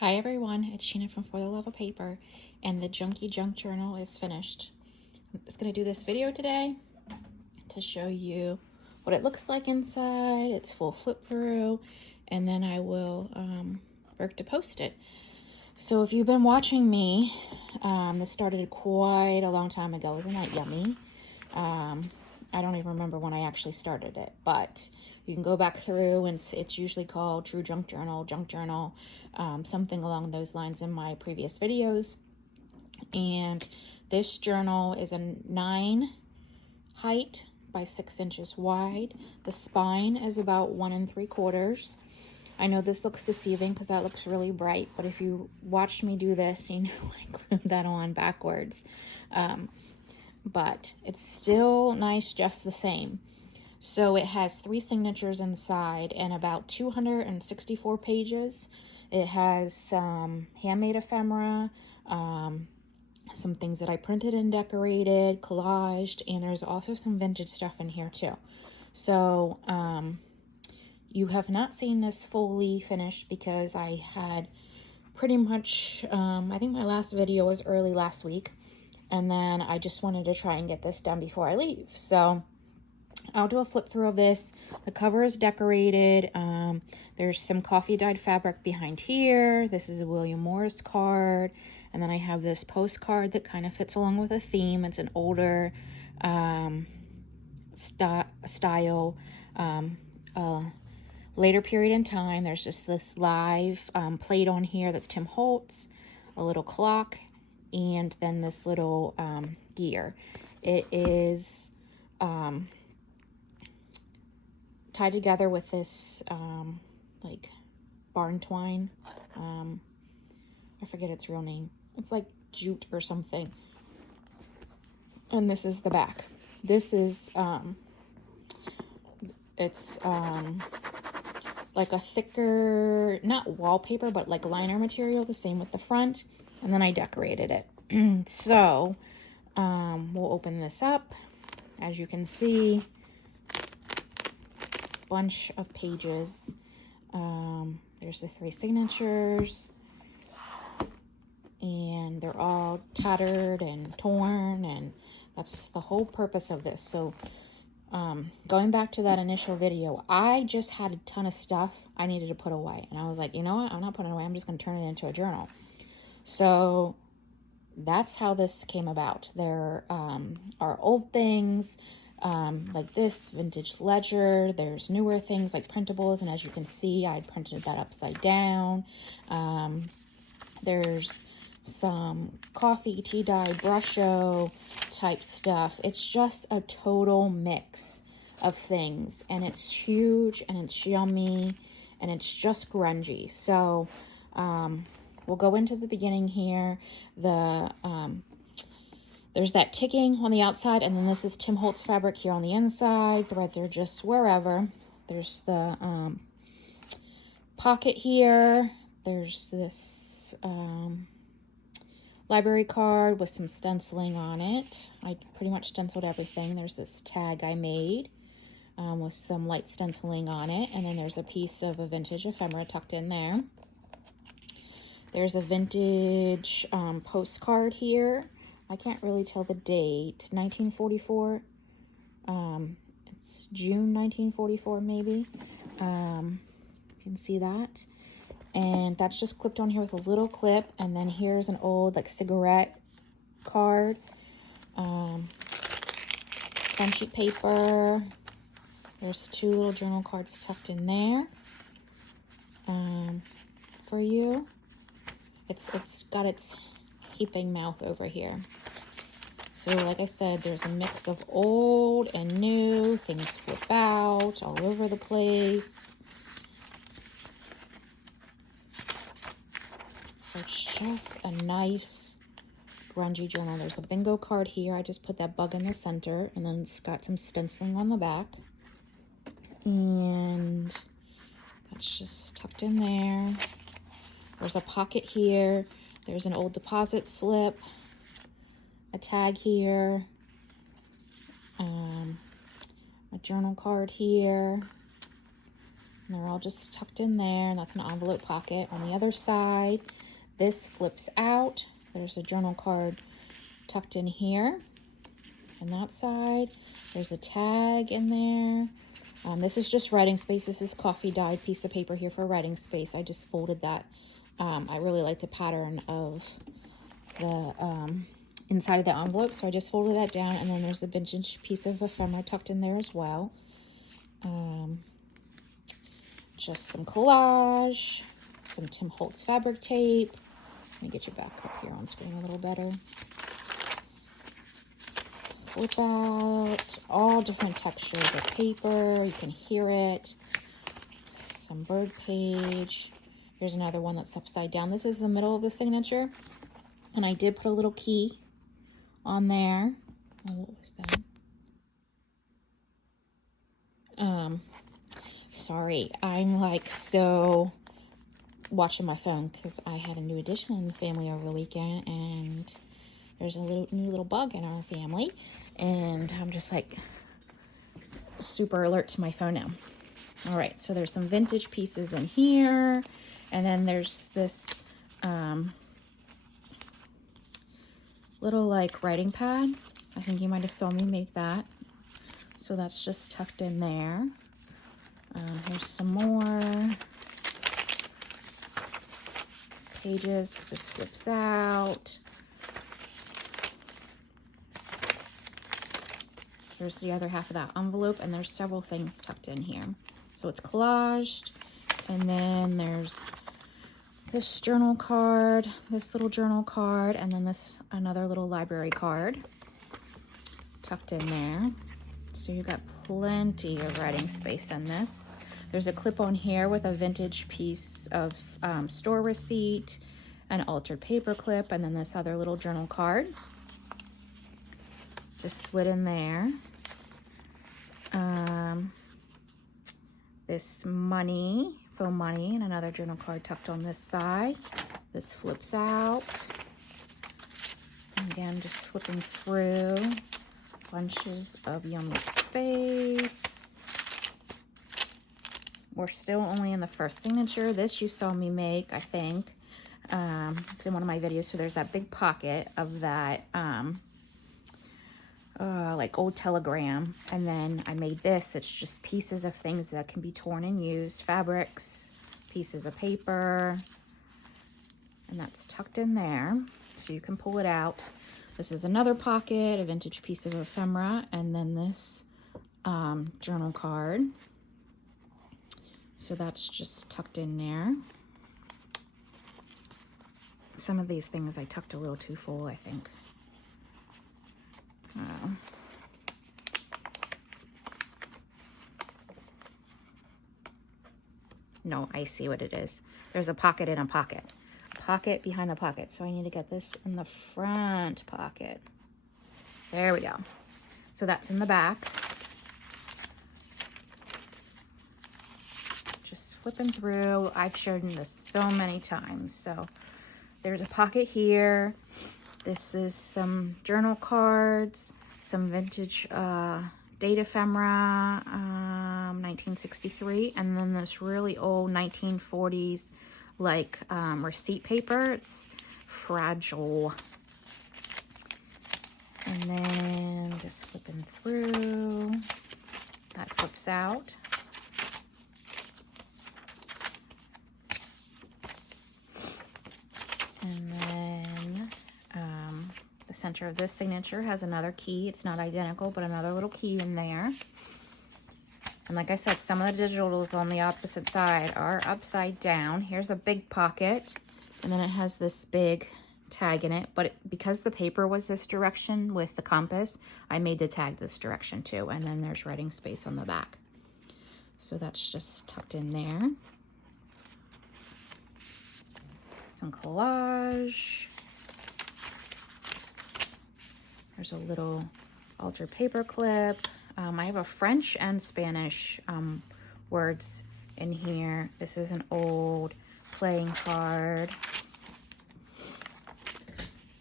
Hi everyone, it's Sheena from For the Love of Paper, and the Junky Junk Journal is finished. I'm just going to do this video today to show you what it looks like inside. It's full flip through, and then I will work to post it. So if you've been watching me, this started quite a long time ago. Isn't that yummy? I don't even remember when I actually started it, but you can go back through, and it's usually called True Junk Journal, something along those lines in my previous videos. And this journal is a 9 height by 6 inches wide. The spine is about 1 3/4. I know this looks deceiving because that looks really bright, but if you watched me do this, you know I glued that on backwards. But it's still nice just the same. So it has 3 signatures inside and about 264 pages. It has some handmade ephemera, some things that I printed and decorated, collaged, and there's also some vintage stuff in here too. So you have not seen this fully finished because I had pretty much, I think my last video was early last week. And then I just wanted to try and get this done before I leave. So I'll do a flip through of this. The cover is decorated. There's some coffee dyed fabric behind here. This is a William Morris card. And then I have this postcard that kind of fits along with a theme. It's an older style, later period in time. There's just this live plate on here that's Tim Holtz, a little clock, and then this little gear. It is tied together with this like barn twine. I forget its real name. It's like jute or something. And this is the back. This is it's like a thicker, not wallpaper, but like liner material, the same with the front. And then I decorated it. So we'll open this up. As you can see, bunch of pages. There's the 3 signatures, and they're all tattered and torn, and that's the whole purpose of this. So going back to that initial video, I just had a ton of stuff I needed to put away, and I was like, you know what, I'm not putting it away, I'm just going to turn it into a journal. So that's how this came about. There are old things like this vintage ledger. There's newer things like printables, and as you can see, I printed that upside down. There's some coffee tea dye brusho type stuff. It's just a total mix of things, and it's huge and it's yummy and it's just grungy. So we'll go into the beginning here. There's that ticking on the outside, and then this is Tim Holtz fabric here on the inside. Threads are just wherever. There's the pocket here. There's this library card with some stenciling on it. I pretty much stenciled everything. There's this tag I made with some light stenciling on it, and then there's a piece of a vintage ephemera tucked in there. There's a vintage postcard here. I can't really tell the date. 1944. It's June 1944 maybe. You can see that. And that's just clipped on here with a little clip. And then here's an old like cigarette card. Crunchy paper. There's 2 little journal cards tucked in there for you. It's got its heaping mouth over here. So like I said, there's a mix of old and new. Things flip out all over the place. So it's just a nice grungy journal. There's a bingo card here. I just put that bug in the center, and then it's got some stenciling on the back. And that's just tucked in there. There's a pocket here. There's an old deposit slip, a tag here, a journal card here, And they're all just tucked in there, and that's an envelope pocket. On the other side, this flips out. There's a journal card tucked in here. And that side, there's a tag in there. This is just writing space. This is coffee dyed piece of paper here for writing space. I just folded that. I really like the pattern of the inside of the envelope, so I just folded that down. And then there's a vintage piece of ephemera tucked in there as well. Just some collage, some Tim Holtz fabric tape. Let me get you back up here on screen a little better. Flip out, all different textures of paper. You can hear it. Some bird page. Here's another one that's upside down. This is the middle of the signature. And I did put a little key on there. Oh, what was that? Sorry, I'm like so watching my phone because I had a new addition in the family over the weekend, and there's a new little bug in our family, and I'm just like super alert to my phone now. All right, so there's some vintage pieces in here, and then there's this little like writing pad. I think you might have saw me make that. So that's just tucked in there. Here's some more pages. This flips out. Here's the other half of that envelope, and there's several things tucked in here. So it's collaged, and then there's this journal card, this little journal card, and then this another little library card tucked in there. So you've got plenty of writing space in this. There's a clip on here with a vintage piece of store receipt, an altered paper clip, and then this other little journal card. Just slid in there. This money, foam money, and another journal card tucked on this side. This flips out. And again, just flipping through. Bunches of yummy space. We're still only in the first signature. This you saw me make, I think. It's in one of my videos. So there's that big pocket of that like old telegram, and then I made this. It's just pieces of things that can be torn and used, fabrics, pieces of paper, and that's tucked in there so you can pull it out. This is another pocket, a vintage piece of ephemera, and then this journal card. So that's just tucked in there. Some of these things I tucked a little too full, I think. No, I see what it is. There's a pocket in a pocket. Pocket behind the pocket. So I need to get this in the front pocket. There we go. So that's in the back. Just flipping through. I've showed you this so many times. So there's a pocket here. This is some journal cards, some vintage date ephemera, 1963, and then this really old 1940s like receipt paper. It's fragile. And then just flipping through, that flips out. And then the center of this signature has another key. It's not identical, but another little key in there. And like I said, some of the digitals on the opposite side are upside down. Here's a big pocket, and then it has this big tag in it. But because the paper was this direction with the compass, I made the tag this direction too. And then there's writing space on the back. So that's just tucked in there. Some collage. There's a little altered paper clip. I have a French and Spanish words in here. This is an old playing card.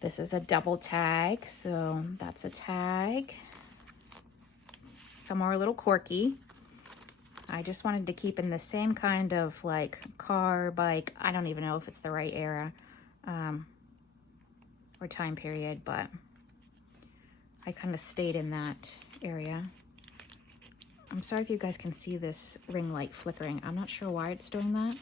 This is a double tag, so that's a tag. Some are a little quirky. I just wanted to keep in the same kind of like car, bike. I don't even know if it's the right era or time period, but I kind of stayed in that area. I'm sorry if you guys can see this ring light flickering. I'm not sure why it's doing that.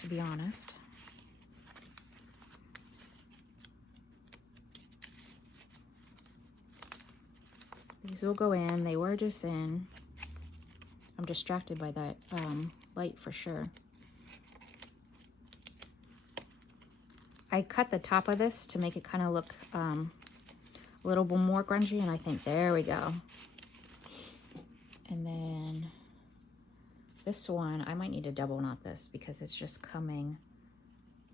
To be honest. These will go in. They were just in. I'm distracted by that light for sure. I cut the top of this to make it kind of look a little bit more grungy, and I think there we go. And then this one, I might need to double knot this because it's just coming,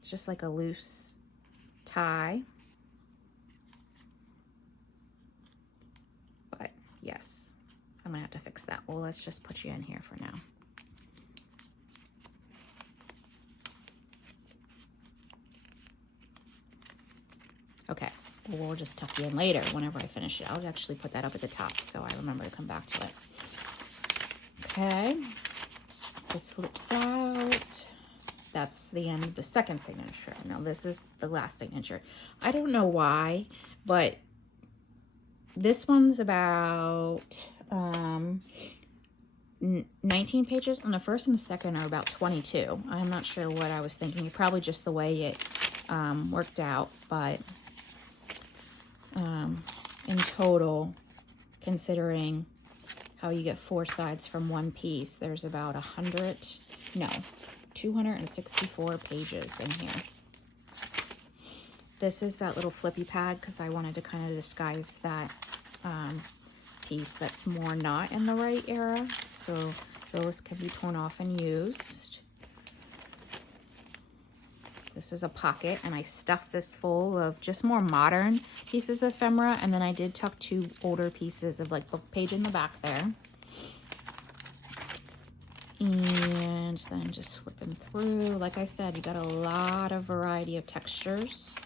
it's just like a loose tie. But yes, I'm gonna have to fix that. Well, let's just put you in here for now. Okay, well, we'll just tuck you in later whenever I finish it. I'll actually put that up at the top so I remember to come back to it. Okay, this flips out. That's the end of the second signature. Now this is the last signature. I don't know why, but this one's about 19 pages, and the first and the second are about 22. I'm not sure what I was thinking. Probably just the way it worked out, but in total, considering how you get 4 sides from one piece, there's about 264 pages in here. This is that little flippy pad because I wanted to kind of disguise that piece that's more not in the right era, so those can be torn off and used. This is a pocket, and I stuffed this full of just more modern pieces of ephemera, and then I did tuck 2 older pieces of like book page in the back there. And then just flipping through, like I said, you got a lot of variety of textures.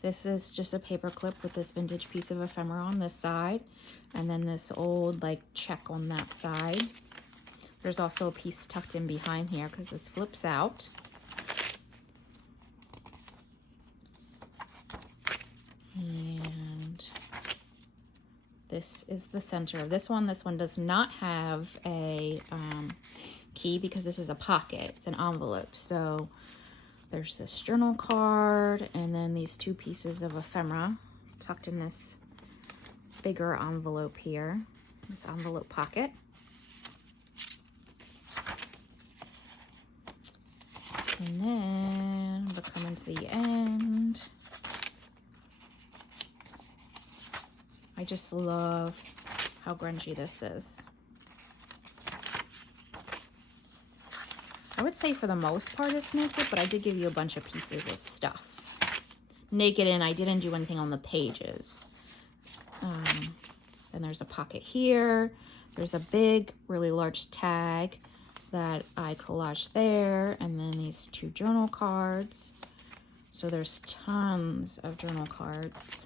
This is just a paper clip with this vintage piece of ephemera on this side, and then this old like check on that side. There's also a piece tucked in behind here because this flips out. And this is the center of this one. This one does not have a key because this is a pocket. It's an envelope. So there's this journal card and then these 2 pieces of ephemera tucked in this bigger envelope here, this envelope pocket. And then we're coming to the end. I just love how grungy this is. I would say for the most part it's naked, but I did give you a bunch of pieces of stuff. Naked, and I didn't do anything on the pages. Then there's a pocket here. There's a big, really large tag that I collaged there, and then these 2 journal cards. So there's tons of journal cards.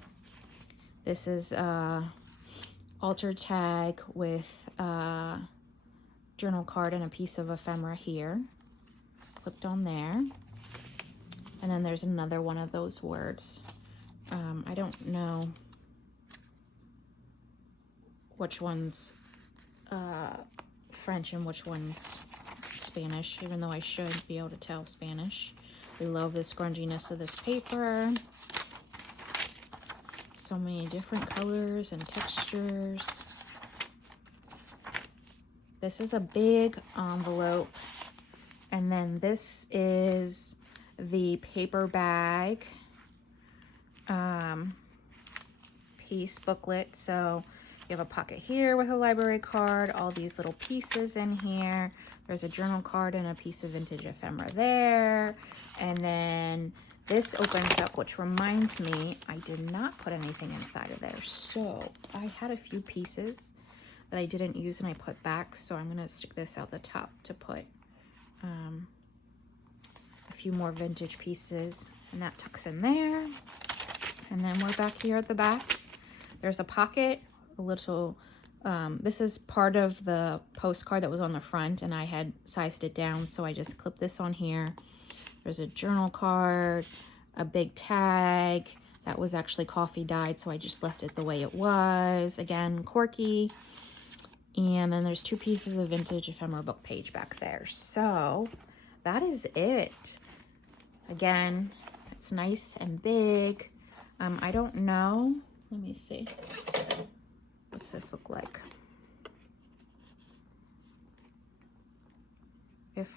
This is a altered tag with a journal card and a piece of ephemera here, clipped on there. And then there's another one of those words. I don't know which one's French and which one's Spanish, even though I should be able to tell Spanish. We love this grunginess of this paper. So many different colors and textures. This is a big envelope, and then this is the paper bag piece booklet. So you have a pocket here with a library card, all these little pieces in here. There's a journal card and a piece of vintage ephemera there. And then this opens up, which reminds me, I did not put anything inside of there. So I had a few pieces that I didn't use and I put back. So I'm gonna stick this out the top to put a few more vintage pieces, and that tucks in there. And then we're back here at the back. There's a pocket, a little, this is part of the postcard that was on the front, and I had sized it down, so I just clipped this on here. There's a journal card, a big tag. That was actually coffee dyed, so I just left it the way it was. Again, corky. And then there's 2 pieces of vintage ephemera book page back there. So that is it. Again, it's nice and big. I don't know. Let me see. What's this look like? If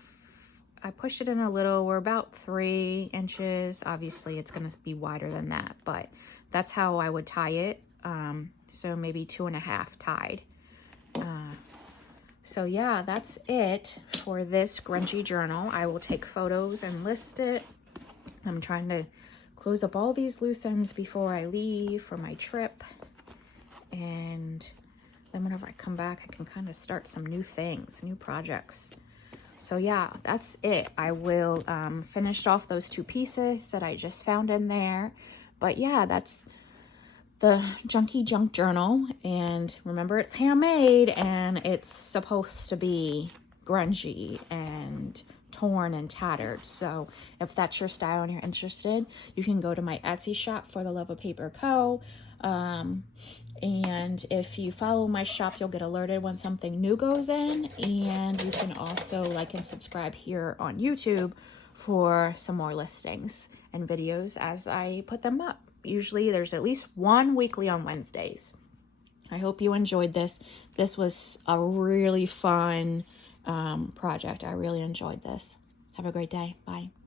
I push it in a little, we're about 3 inches. Obviously, it's going to be wider than that, but that's how I would tie it. So maybe 2.5 tied. So yeah, that's it for this grungy journal. I will take photos and list it. I'm trying to close up all these loose ends before I leave for my trip. And then whenever I come back, I can kind of start some new things, new projects. So yeah, that's it. I will finish off those 2 pieces that I just found in there. But yeah, that's the Junky Junk Journal. And remember, it's handmade and it's supposed to be grungy and torn and tattered. So if that's your style and you're interested, you can go to my Etsy shop, For the Love of Paper Co. And if you follow my shop, you'll get alerted when something new goes in. And you can also like and subscribe here on YouTube for some more listings and videos as I put them up. Usually there's at least one weekly on Wednesdays. I hope you enjoyed this. This was a really fun project. I really enjoyed this. Have a great day. Bye.